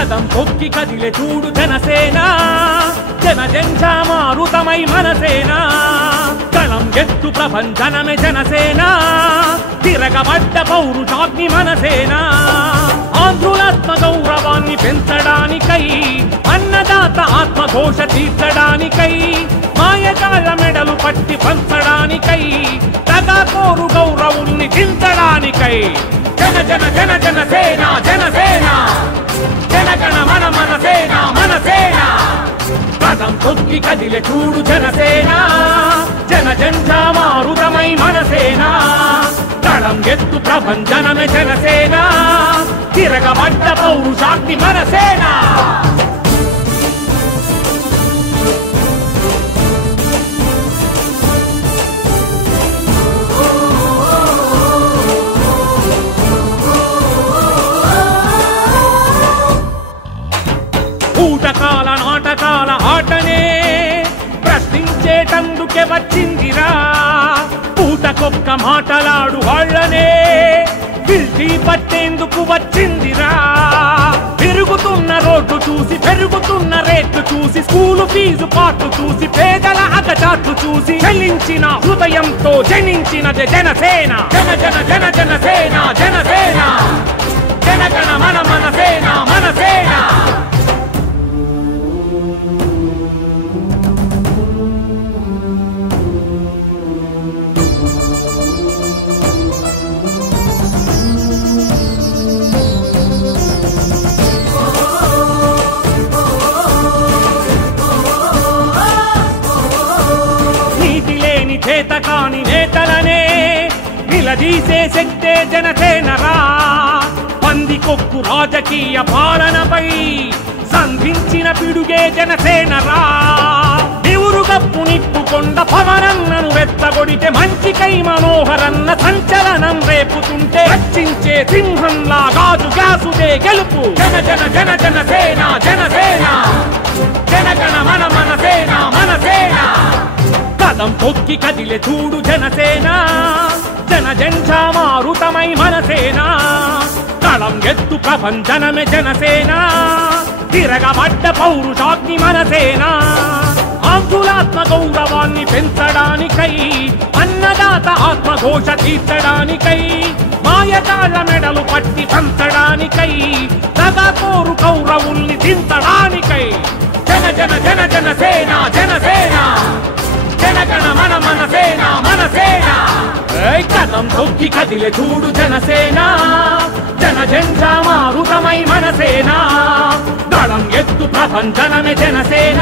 కదం తొక్కి కదిలే చూడు జనసేన. జన జంఝామారుతమై మనసేన. కళం ఎత్తు ప్రపంచనమే జనసేన. తిరగబడ్డ పౌరుషాగ్ని మనసేన. ఆంధ్రులాత్మ గౌరవాన్ని పెంచడానికై అన్నదాత ఆత్మఘోష తీర్చడానికై మాయకాళ్ళ మెడలు పట్టి పంచడానికై తగాకోరు గౌరవుల్ని దించడానికై జన జన జన జన సేన జనసేన. జనగణ మన మన సేన మన సేన పదం తొక్కి కదిలే చూడు జనసేన. జన జంఝామారుతమై మనసేన. తళం ఎత్తు ప్రభంజనమే జనసేన. తిరగబడ్డ పౌరుషాగ్ని మనసేన. కాల నాటకాల ఆటనే ప్రశ్నించేటందుకే వచ్చిందిరా. పూటకొక్క మాటలాడు వాళ్ళనే పిలిచి పట్టేందుకు వచ్చిందిరా. పెరుగుతున్న రోడ్డు చూసి పెరుగుతున్న రేట్లు చూసి స్కూలు ఫీజు పాటు చూసి పేదల అగచాట్లు చూసి చెల్లించిన హృదయంతో జనించిన జనసేన. జన జన జన జనసేన జనసేన. జనగణ మన మన సేన మన సేన. శక్తే జనసేనరా? పందికొక్కు రాజకీయ పాలనపై సంధించిన పిడుగే జనసేనరా? నివురుగప్పు నిప్పుకొండ పవనన్నను వెత్తగొడితే మంచికై మనోహరన్న సంచలనం రేపుతుంటే రక్షించే సింహంలా గాజు గ్యాసుదే గెలుపు. జన జన జన జన సేన జనసేన జనగణ మన మన సేన మన సేన. కదం పొక్కి కదిలే చూడు జనసేన. జన జంఝామారుతమై మనసేన? కళం ఎత్తు ప్రపంచనమే జనసేన? తిరగబడ్డ పౌరుషాగ్ని మనసేన? ఆంధ్రులాత్మ గౌరవాన్ని పెంచడానికై అన్నదాత ఆత్మఘోష తీర్చడానికై మాయకాళ్ళ మెడలు పట్టి పంచడానికై తగకోరు కౌరవుల్ని దించడానికై జన జన జన జన సేన జనసేన జనగణ మన మన సేన మన సేన. ఏయ్ కదం తొక్కి కదిలే చూడు జనసేన. జన జంఝామారుతమై మనసేన? దళం ఎత్తు ప్రపంచనమే జనసేన.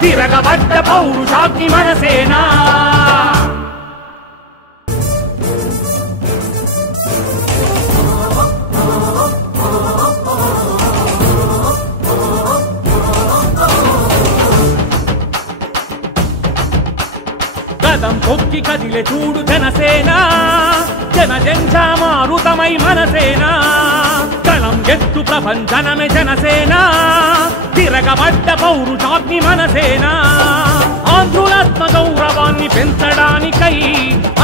తిరగబడ్డ పౌరుషాగ్ని మనసేన? పదం తొక్కి కదిలే చూడు జనసేన. జన జంఝామారుతమై మనసేన. కలం ఎత్తు ప్రపంచనమే జనసేన. తిరగబడ్డ పౌరుషాగ్ని మనసేన. ఆంధ్రులాత్మ గౌరవాన్ని పెంచడానికై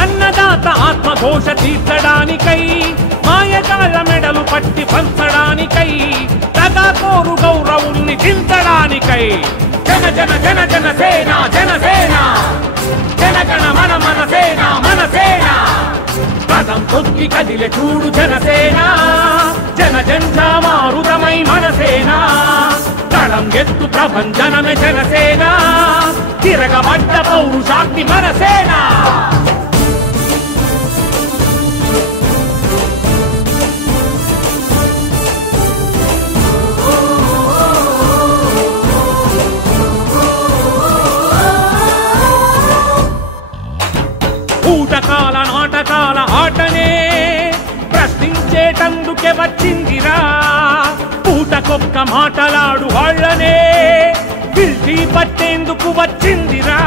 అన్నదాత ఆత్మఘోష తీర్చడానికై మాయకాల మెడలు పట్టి పంచడానికై కోరు గౌరవుల్ని చింతడానికై జన జన జన జన సేన జన సేన. జన గణ మన మన సేన మన సేన. పదం కొద్ది కదిలే చూడు జనసేన జన జండా మారుతమై మన సేన. కళం ఎత్తు ప్రభంజనమే జనసేన తిరగబడ్డ పౌరుషాగ్ని మన సేన. ప్రశ్నించేటందుకే వచ్చిందిరా. పూటకొక్క మాటలాడు వాళ్ళనే. పిలిచి పట్టేందుకు వచ్చిందిరా.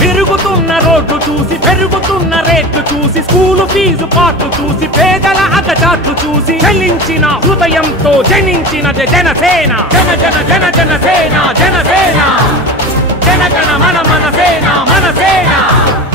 పెరుగుతున్న రోడ్డు చూసి పెరుగుతున్న రేట్లు చూసి స్కూలు ఫీజు పాటు చూసి పేదల అగచాట్లు చూసి చలించిన హృదయంతో జనించినది జనసేన. జన జన జన జనసేన జనసేన. జనగణ మన మన సేన మన సేన.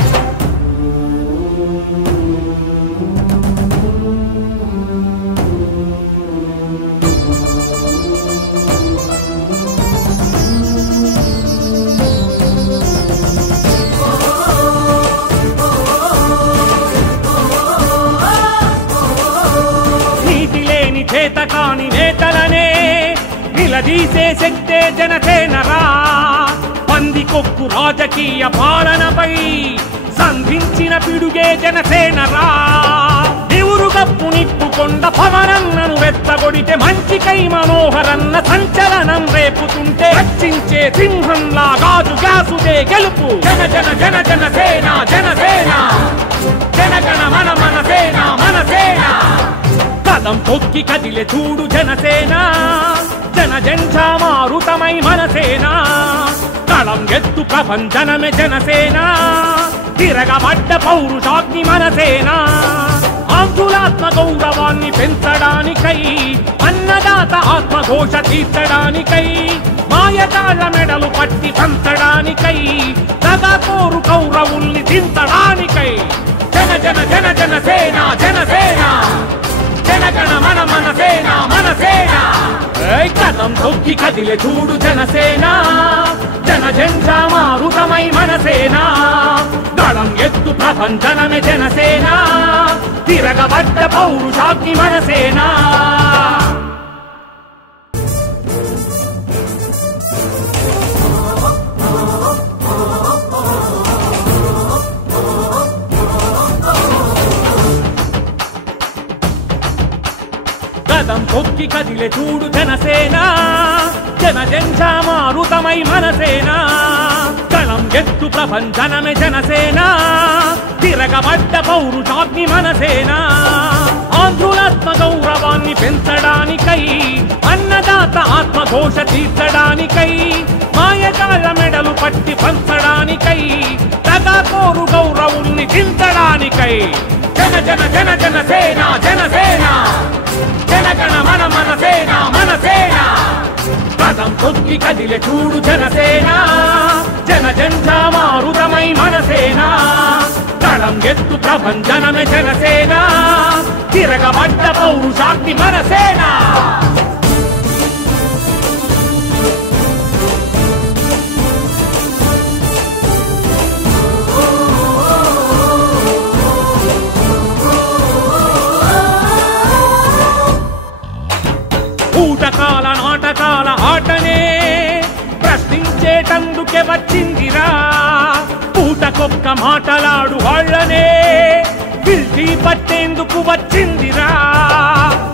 చేతకాని నేతలనే నిలదీసే శక్తే జనసేనరా పందికొక్కు రాజకీయ పాలనపై సంధించిన పిడుగే జనసేనరా నివురుగప్పు నిప్పుకొండ పవనన్నను వెత్తగొడితే మంచికై మనోహరన్న సంచలనం రేపుతుంటే రక్షించే సింహంలా గాజు గాసుదే గెలుపు. జన జన జన జన సేన జనసేన జనగణ మన మన సేన మన సేన. పదం తొక్కి కదిలే చూడు జనసేన. జన జంఝా మారుతమై మనసేన. కళం ఎత్తు ప్రపంచనమే జనసేన. తిరగబడ్డ పౌరుషాగ్ని మనసేన. ఆంధ్రులాత్మ గౌరవాన్ని పెంచడానికై అన్నదాత ఆత్మఘోష తీర్చడానికై మాయకాళ్ళ మెడలు పట్టి పంచడానికై కోరు కౌరవుల్ని దించడానికై జన జన జన జన సేన జనసేన జనగణ మన మనసేన మనసేన. కథం తొక్కి కదిలే చూడు జనసేన. జన జంఝా మారుతమై మనసేన. దళం ఎత్తు ప్రపంచనమే జనసేన. తిరగబడ్డ పౌరుషాగ్ని మనసేనా. తొక్కి కదిలే చూడు జనసేన. జన మనసేన. కళం ఎత్తు ప్రపంచనమే జనసేన. తిరగబడ్డ పౌరుషాగ్ని మనసేన. ఆంధ్రులాత్మ గౌరవాన్ని పెంచడానికై అన్నదాత ఆత్మఘోష తీర్చడానికై మాయజాల మెడలు పట్టి పంచడానికై కోరు గౌరవుల్ని దించడానికై జన జన జన జన సేన జనసేన. కదం కదిలే చూడు జనసేన. జన జంఝా మారుతమై మనసేన. కళం ఎత్తు ప్రపంచనమే జనసేన. తిరగబడ్డ పౌరుషాగ్ని మనసేనా. వచ్చిందిరా. పూటకొక్క మాటలాడు వాళ్ళనే. పిలిచి పట్టేందుకు వచ్చిందిరా.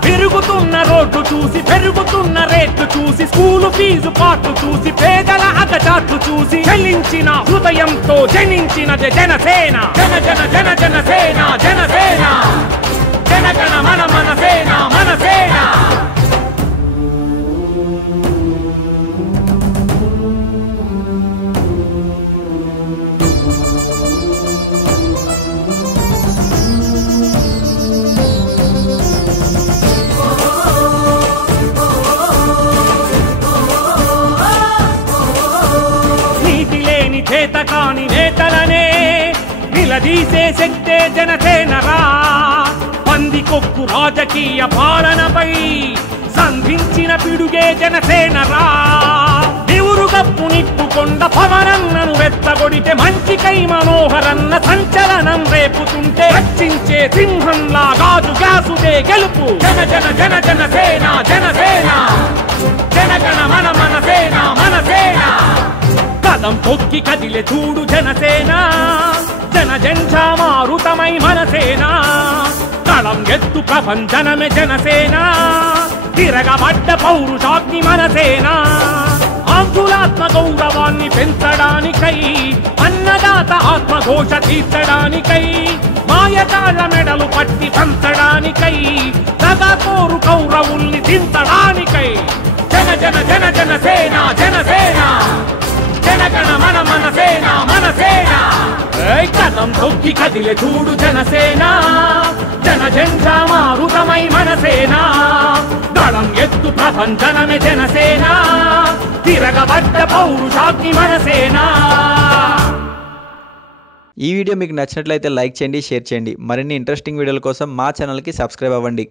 పెరుగుతున్న రోడ్డు చూసి పెరుగుతున్న రేట్లు చూసి స్కూలు ఫీజు పాటు చూసి పేదల అగచాట్లు చూసి చెల్లించిన హృదయంతో జనించినది జనసేన. జన జన జన జనసేన జనసేన. చేత కాని నేతలనే నిలదీసే శక్తే జనసేనరా. పందికొక్కు రాజకీయ పాలనపై సంధించిన పిడుగే జనసేనరా. నివురుగప్పు నిప్పుకొండ పవనన్నను వెత్తగొడితే మంచికై మనోహరన్న సంచలనం రేపుతుంటే రక్షించే సింహంలా గాజు గ్యాసుదే గెలుపు. జన జన జన జన సేన జనసేన పదం తొక్కి కదిలే చూడు జనసేన. జన జంఝా మారుతమై మనసేన. కళం ఎత్తు ప్రపంచనమే జనసేన. తిరగబడ్డ పౌరుషాగ్ని మనసేన. ఆంధ్రులాత్మ గౌరవాన్ని పెంచడానికై అన్నదాత ఆత్మఘోష తీర్చడానికై మాయకాళ్ళ మెడలు పట్టి పంచడానికై కోరు కౌరవుల్ని దించడానికై జన జన జన జన సేన జనసేన జనగణ మన మనసేన మనసేన మన తొక్కి కదిలే చూడు జనసేన. జన జంఝా మారుతమై మనసేన దళం ఎత్తు ప్రపంచనమే జనసేన. తిరగబడ్డ పౌరుషాగ్ని మనసేన ఈ వీడియో మీకు నచ్చినట్లయితే లైక్ చేయండి షేర్ చేయండి. మరిన్ని ఇంట్రెస్టింగ్ వీడియోల కోసం మా ఛానల్కి సబ్స్క్రైబ్ అవ్వండి.